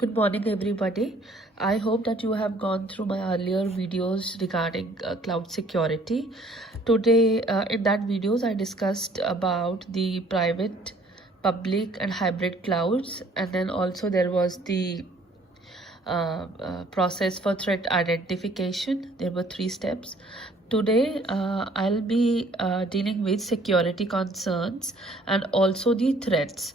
Good morning, everybody. I hope that you have gone through my earlier videos regarding cloud security. Today, in that videos, I discussed about the private, public, and hybrid clouds, and then also there was the process for threat identification. There were 3 steps. Today, I'll be dealing with security concerns and also the threats,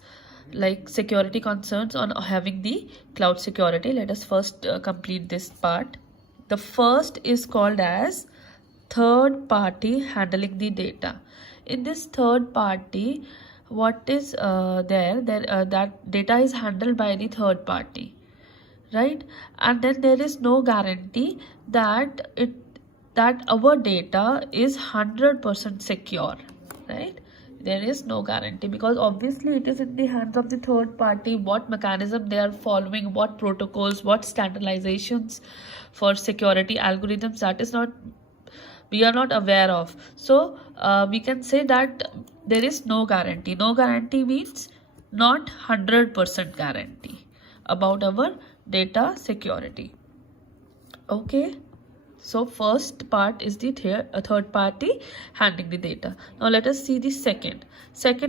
like security concerns on having the cloud security. Let us first complete this part. The first is called as third party handling the data. In this third party, what is that data is handled by the third party, right? And then there is no guarantee that our data is 100% secure, right? There is no guarantee because obviously it is in the hands of the third party what mechanism they are following, what protocols, what standardizations for security algorithms, that is not, we are not aware of. So we can say that there is no guarantee. No guarantee means not 100% guarantee about our data security. Okay, so first part is the third party handling the data. Now let us see the second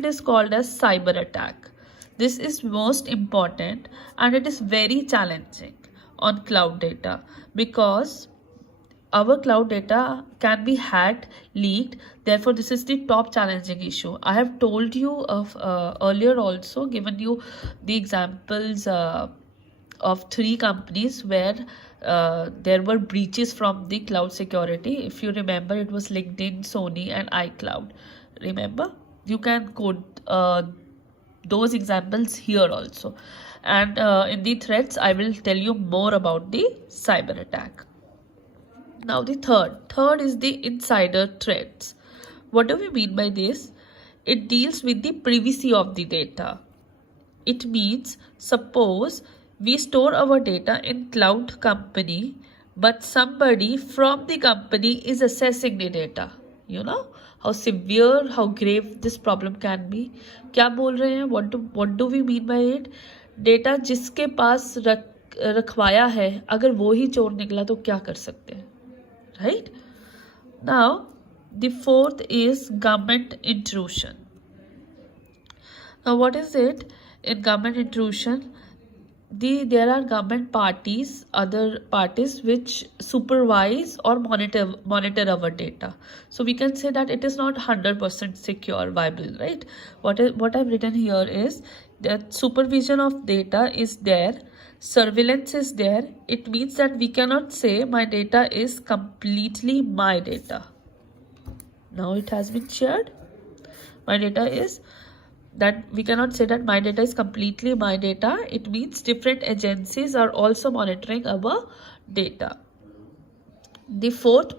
is called as cyber attack. This is most important and it is very challenging on cloud data because our cloud data can be hacked, leaked. Therefore, this is the top challenging issue. I have told you of earlier also, given you the examples of 3 companies where there were breaches from the cloud security. If you remember, it was LinkedIn, Sony, and iCloud. Remember, you can quote those examples here also. And in the threats, I will tell you more about the cyber attack. Now the third is the insider threats. What do we mean by this? It deals with the privacy of the data. It means, suppose we store our data in cloud company, but somebody from the company is accessing the data. You know how severe, how grave this problem can be. क्या बोल रहे हैं? What do we mean by it? Data जिसके पास रखवाया है, अगर वो ही चोर निकला तो क्या कर सकते हैं? Right? Now, the fourth is government intrusion. Now, what is it? In government intrusion, there are government parties, other parties which supervise or monitor our data. So we can say that it is not 100% secure, viable, right? What I've written here is that supervision of data is there, surveillance is there. It means that we cannot say my data is completely my data. Now it has been shared. My data is, that we cannot say that my data is completely my data. It means different agencies are also monitoring our data. The fifth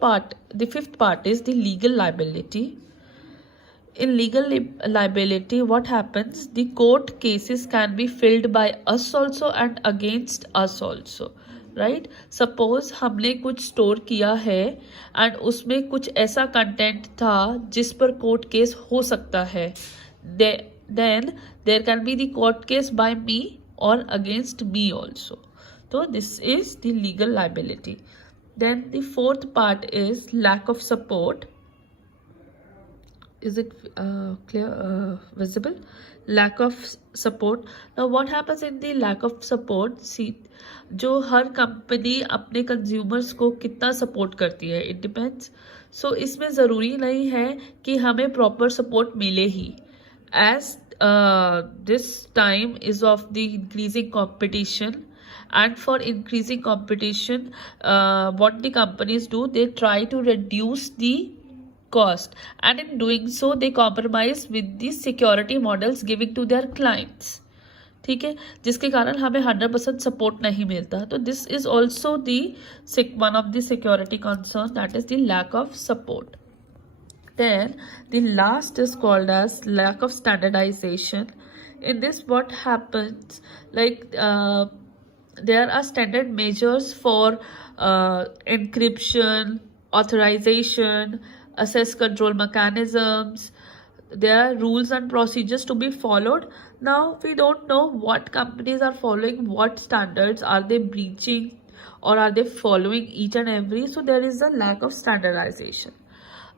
part is the legal liability. In legal liability, what happens? The court cases can be filed by us also and against us also, right? Suppose हमने कुछ store किया है and उसमें कुछ ऐसा content था जिस पर कोर्ट केस हो सकता है, then there can be the court case by me or against me also. So this is the legal liability. Then the fourth part is lack of support. Is it clear, visible? Lack of support. Now what happens in the lack of support? See, जो हर company अपने consumers को कितना support करती है, it depends. सो इसमें ज़रूरी नहीं है कि हमें प्रॉपर सपोर्ट मिले ही. As this time is of the increasing competition, and for increasing competition, what the companies do, they try to reduce the cost, and in doing so they compromise with the security models giving to their clients. ठीक है, जिसके कारण हमें 100% support नहीं मिलता. तो this is also the one of the security concern, that is the lack of support. Then the last is called as lack of standardization. In this, what happens, like there are standard measures for encryption, authorization, access control mechanisms. there are rules and procedures to be followed. Now we don't know what companies are following, what standards are they breaching, or are they following each and every. So there is a lack of standardization.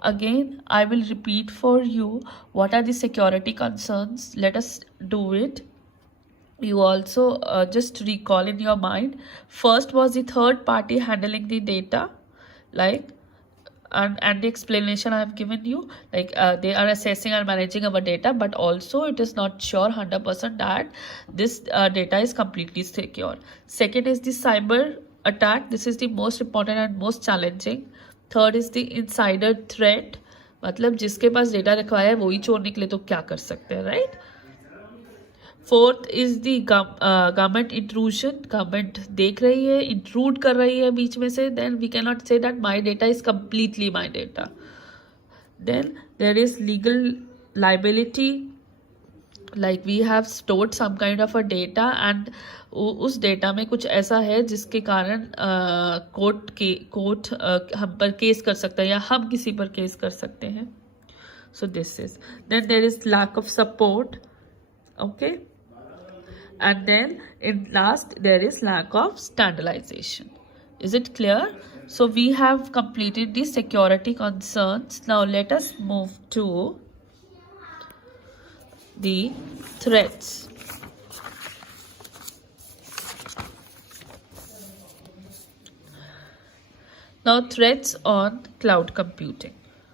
Again, I will repeat for you what are the security concerns. Let us do it. You also just recall in your mind. First was the third party handling the data, like, and the explanation I have given you, like they are assessing and managing our data, but also it is not sure 100% that this data is completely secure. Second is the cyber attack. This is the most important and most challenging. Third is the insider threat, मतलब जिसके पास data रखवाया है वही चोर निकले तो क्या कर सकते हैं, right? Fourth is the government intrusion. Government देख रही है, इंट्रूड कर रही है बीच में से. Then we can not say that my data is completely my data. Then there is legal liability, like we have stored some kind of a data and उस डेटा में कुछ ऐसा है जिसके कारण कोर्ट हम पर केस कर सकता है या हम किसी पर केस कर सकते हैं. So this is. Then there is lack of support. Okay, and then in last there is lack of standardization. Is it clear? So we have completed the security concerns. Now let us move to the threats. Now threats on cloud computing.